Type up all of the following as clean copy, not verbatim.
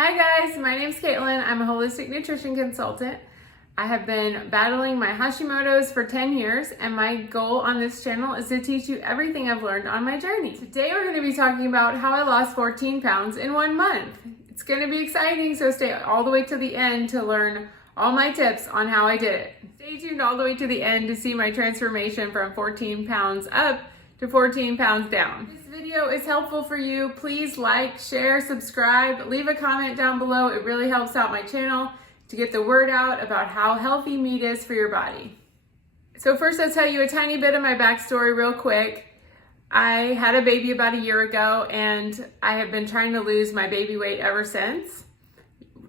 Hi guys, my name's Caitlin. I'm a holistic nutrition consultant. I have been battling my Hashimoto's for 10 years, and my goal on this channel is to teach you everything I've learned on my journey. Today we're going to be talking about how I lost 14 pounds in 1 month. It's going to be exciting, so stay all the way to the end to learn all my tips on how I did it. Stay tuned all the way to the end to see my transformation from 14 pounds up to 14 pounds down. If this video is helpful for you, please like, share, subscribe, leave a comment down below. It really helps out my channel to get the word out about how healthy meat is for your body. So first I'll tell you a tiny bit of my backstory real quick. I had a baby about a year ago, and I have been trying to lose my baby weight ever since.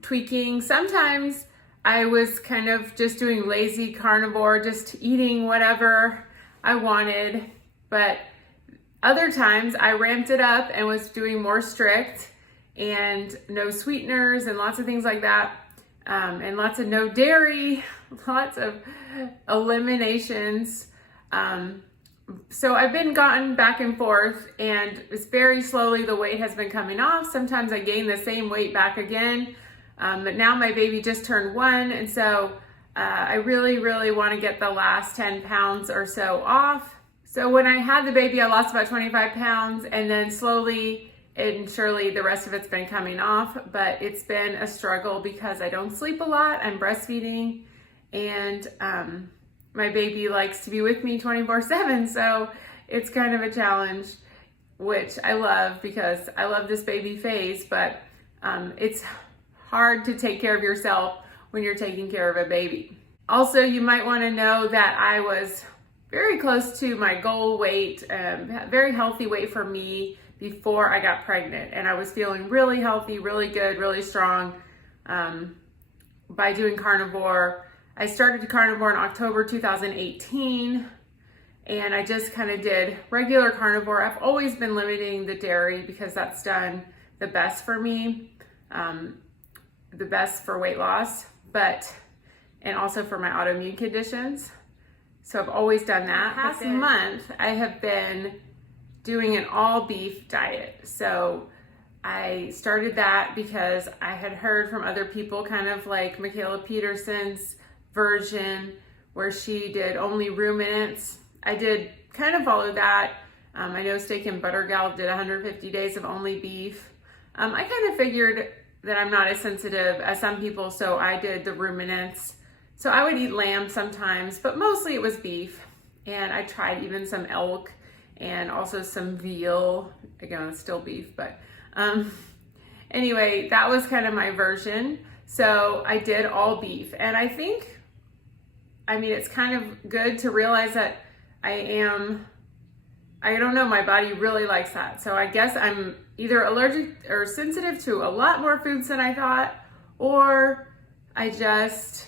Tweaking. Sometimes I was kind of just doing lazy carnivore, just eating whatever I wanted. But other times I ramped it up and was doing more strict and no sweeteners and lots of things like that. And lots of no dairy, lots of eliminations. So I've been gotten back and forth, and it's very slowly the weight has been coming off. Sometimes I gain the same weight back again. But now my baby just turned 1, and so I really want to get the last 10 pounds or so off. So when I had the baby, I lost about 25 pounds, and then slowly and surely the rest of it's been coming off, but it's been a struggle because I don't sleep a lot. I'm breastfeeding, and my baby likes to be with me 24/7, so it's kind of a challenge, which I love because I love this baby phase, but it's hard to take care of yourself when you're taking care of a baby. Also, you might want to know that I was very close to my goal weight, very healthy weight for me before I got pregnant, and I was feeling really healthy, really good, really strong by doing carnivore. I started carnivore in October 2018, and I just kind of did regular carnivore. I've always been limiting the dairy because that's done the best for me, the best for weight loss, and also for my autoimmune conditions. So I've always done that. Past month, I have been doing an all beef diet. So I started that because I had heard from other people, kind of like Michaela Peterson's version where she did only ruminants. I did kind of follow that. I know Steak and Butter Gal did 150 days of only beef. I kind of figured that I'm not as sensitive as some people, so I did the ruminants. So I would eat lamb sometimes, but mostly it was beef. And I tried even some elk and also some veal. Again, it's still beef, but anyway, that was kind of my version. So I did all beef. And I think, it's kind of good to realize that I don't know, my body really likes that. So I guess I'm either allergic or sensitive to a lot more foods than I thought, or I just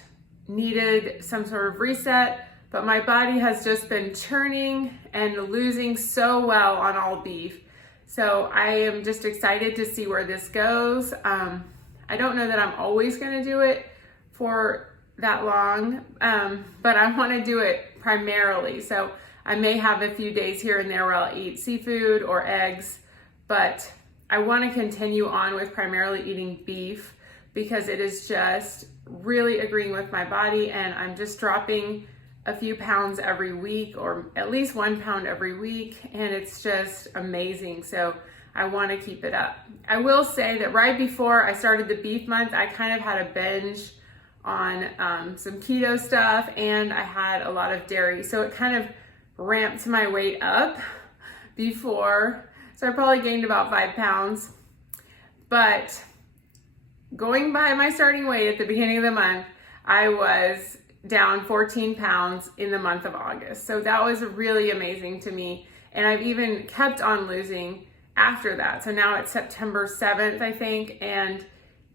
needed some sort of reset. But my body has just been churning and losing so well on all beef. So I am just excited to see where this goes. I don't know that I'm always gonna do it for that long, but I wanna do it primarily. So I may have a few days here and there where I'll eat seafood or eggs, but I wanna continue on with primarily eating beef because it is just really agreeing with my body, and I'm just dropping a few pounds every week, or at least 1 pound every week, and it's just amazing. So I want to keep it up. I will say that right before I started the beef month, I kind of had a binge on some keto stuff, and I had a lot of dairy, so it kind of ramped my weight up before. So I probably gained about 5 pounds, but going by my starting weight at the beginning of the month, I was down 14 pounds in the month of August. So that was really amazing to me. And I've even kept on losing after that. So now it's September 7th, I think, and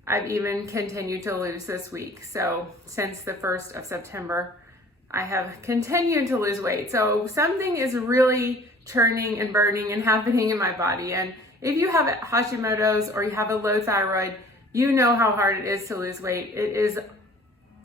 I've even continued to lose this week. So since the 1st of September, I have continued to lose weight. So something is really churning and burning and happening in my body. And if you have Hashimoto's or you have a low thyroid, you know how hard it is to lose weight. It is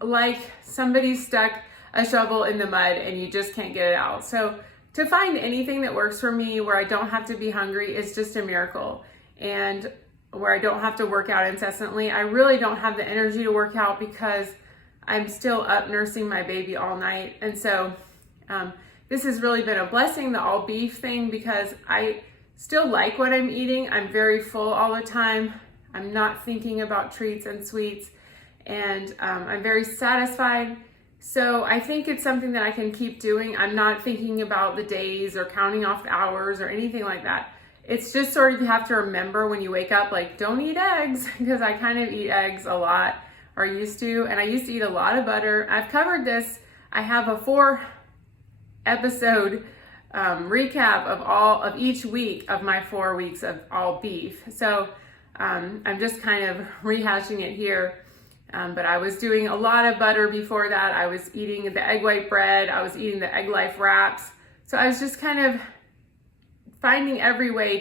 like somebody stuck a shovel in the mud and you just can't get it out. So to find anything that works for me where I don't have to be hungry is just a miracle. And where I don't have to work out incessantly. I really don't have the energy to work out because I'm still up nursing my baby all night. And so this has really been a blessing, the all beef thing, because I still like what I'm eating. I'm very full all the time. I'm not thinking about treats and sweets, and I'm very satisfied. So I think it's something that I can keep doing. I'm not thinking about the days or counting off hours or anything like that. It's just sort of, you have to remember when you wake up, like, don't eat eggs, because I kind of eat eggs a lot, or used to, and I used to eat a lot of butter. I've covered this. I have a 4-episode recap of each week of my 4 weeks of all beef. So I'm just kind of rehashing it here. But I was doing a lot of butter before that. I was eating the egg white bread. I was eating the Egg Life wraps. So I was just kind of finding every way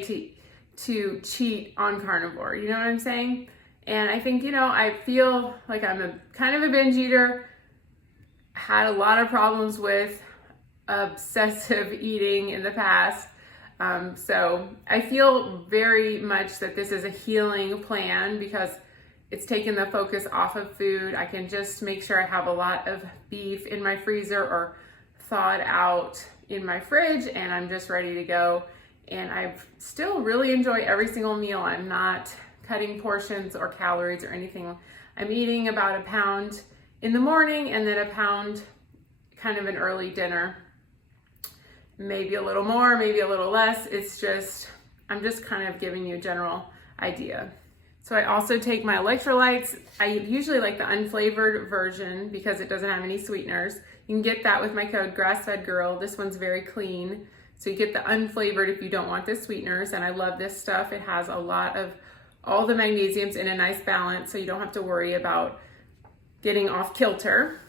to cheat on carnivore. You know what I'm saying? And I think, I feel like I'm kind of a binge eater. Had a lot of problems with obsessive eating in the past. So I feel very much that this is a healing plan because it's taken the focus off of food. I can just make sure I have a lot of beef in my freezer or thawed out in my fridge, and I'm just ready to go. And I still really enjoy every single meal. I'm not cutting portions or calories or anything. I'm eating about a pound in the morning and then a pound kind of an early dinner. Maybe a little more, maybe a little less. I'm just kind of giving you a general idea. So I also take my electrolytes. I usually like the unflavored version because it doesn't have any sweeteners. You can get that with my code GrassFedGirl. This one's very clean. So you get the unflavored if you don't want the sweeteners. And I love this stuff. It has a lot of all the magnesiums in a nice balance, so you don't have to worry about getting off kilter.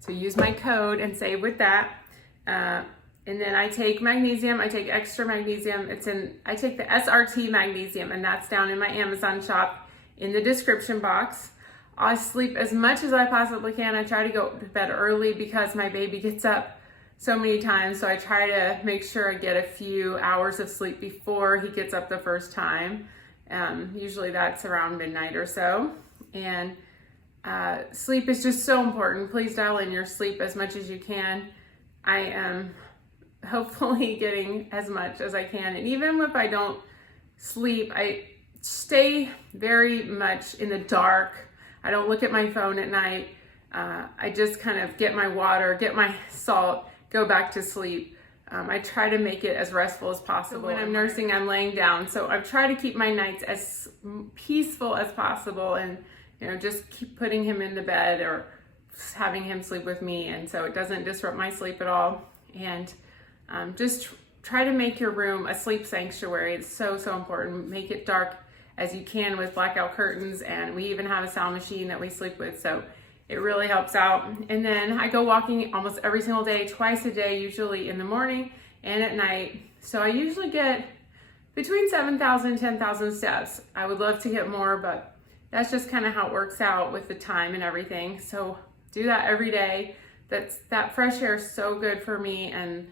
So use my code and save with that. And then I take magnesium. I take extra magnesium. I take the SRT magnesium, and that's down in my Amazon shop in the description box. I sleep as much as I possibly can. I try to go to bed early because my baby gets up so many times. So I try to make sure I get a few hours of sleep before he gets up the first time. Usually that's around midnight or so. And sleep is just so important. Please dial in your sleep as much as you can. I am hopefully getting as much as I can. And even if I don't sleep, I stay very much in the dark. I don't look at my phone at night. I just kind of get my water, get my salt, go back to sleep. I try to make it as restful as possible. So when I'm nursing, I'm laying down. So I try to keep my nights as peaceful as possible and, just keep putting him in the bed or having him sleep with me. And so it doesn't disrupt my sleep at all. And just try to make your room a sleep sanctuary. It's so, so important. Make it dark as you can with blackout curtains. And we even have a sound machine that we sleep with. So it really helps out. And then I go walking almost every single day, twice a day, usually in the morning and at night. So I usually get between 7,000 and 10,000 steps. I would love to get more, but that's just kind of how it works out with the time and everything. So do that every day. That fresh air is so good for me, and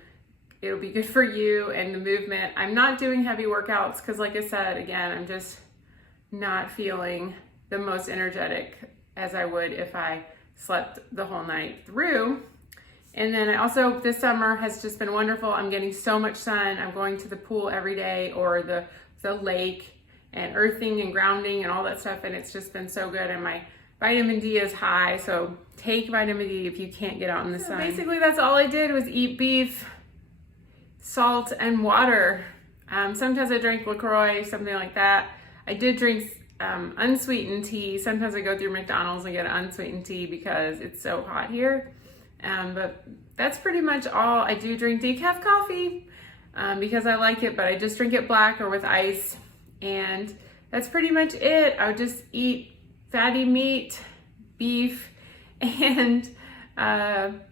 it'll be good for you and the movement. I'm not doing heavy workouts because, like I said, again, I'm just not feeling the most energetic as I would if I slept the whole night through. And then I also, this summer has just been wonderful. I'm getting so much sun. I'm going to the pool every day or the lake and earthing and grounding and all that stuff. And it's just been so good. And my vitamin D is high. So take vitamin D if you can't get out in the sun. Basically, that's all I did was eat beef, salt, and water. Sometimes I drank LaCroix, something like that. I did drink unsweetened tea. Sometimes I go through McDonald's and get an unsweetened tea because it's so hot here. But that's pretty much all. I do drink decaf coffee because I like it, but I just drink it black or with ice. And that's pretty much it. I would just eat fatty meat, beef, and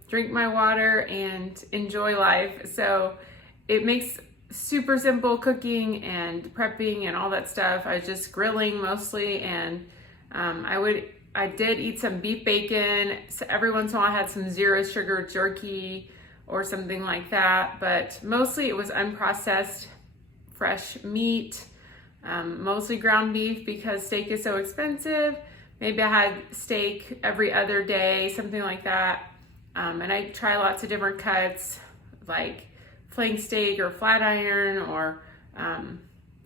drink my water and enjoy life. So it makes super simple cooking and prepping and all that stuff. I was just grilling mostly, and I did eat some beef bacon. So every once in a while I had some zero sugar jerky or something like that, but mostly it was unprocessed fresh meat. mostly ground beef because steak is so expensive. Maybe I had steak every other day, something like that. And I try lots of different cuts, like flank steak or flat iron, or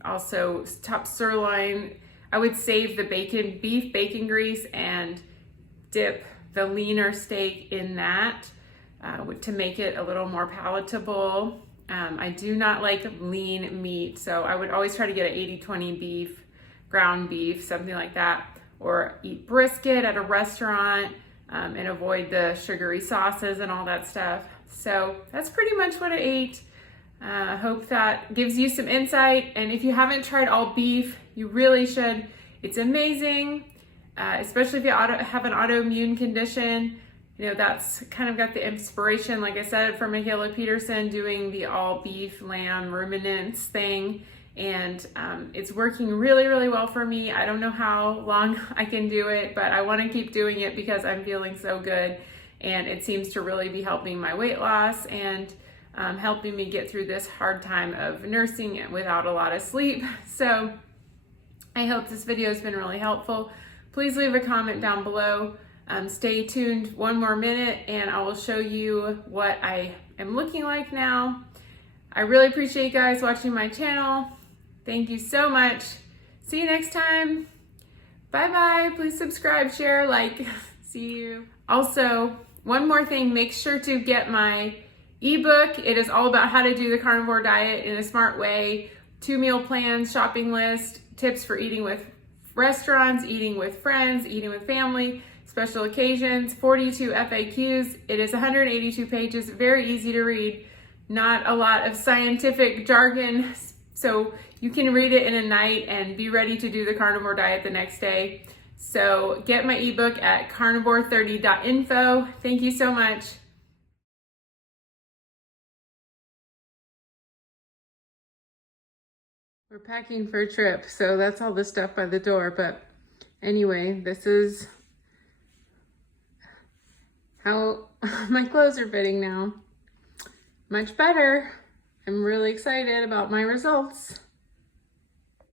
also top sirloin. I would save the beef bacon grease and dip the leaner steak in that to make it a little more palatable. I do not like lean meat, so I would always try to get an 80-20 beef, ground beef, something like that, or eat brisket at a restaurant and avoid the sugary sauces and all that stuff. So that's pretty much what I ate. Hope that gives you some insight, and if you haven't tried all beef, you really should. It's amazing, especially if you have an autoimmune condition. You know, that's kind of got the inspiration, like I said, from Michaela Peterson doing the all beef lamb ruminants thing. And it's working really, really well for me. I don't know how long I can do it, but I want to keep doing it because I'm feeling so good. And it seems to really be helping my weight loss and helping me get through this hard time of nursing without a lot of sleep. So I hope this video has been really helpful. Please leave a comment down below. Stay tuned one more minute and I will show you what I am looking like now. I really appreciate you guys watching my channel. Thank you so much. See you next time. Bye-bye. Please subscribe, share, like. See you. Also, one more thing, make sure to get my ebook. It is all about how to do the carnivore diet in a smart way. 2 meal plans, shopping list, tips for eating with restaurants, eating with friends, eating with family, special occasions, 42 FAQs. It is 182 pages, very easy to read, not a lot of scientific jargon, so you can read it in a night and be ready to do the carnivore diet the next day. So get my ebook at carnivore30.info. Thank you so much. We're packing for a trip, so that's all the stuff by the door, but anyway, this is how my clothes are fitting now. Much better. I'm really excited about my results.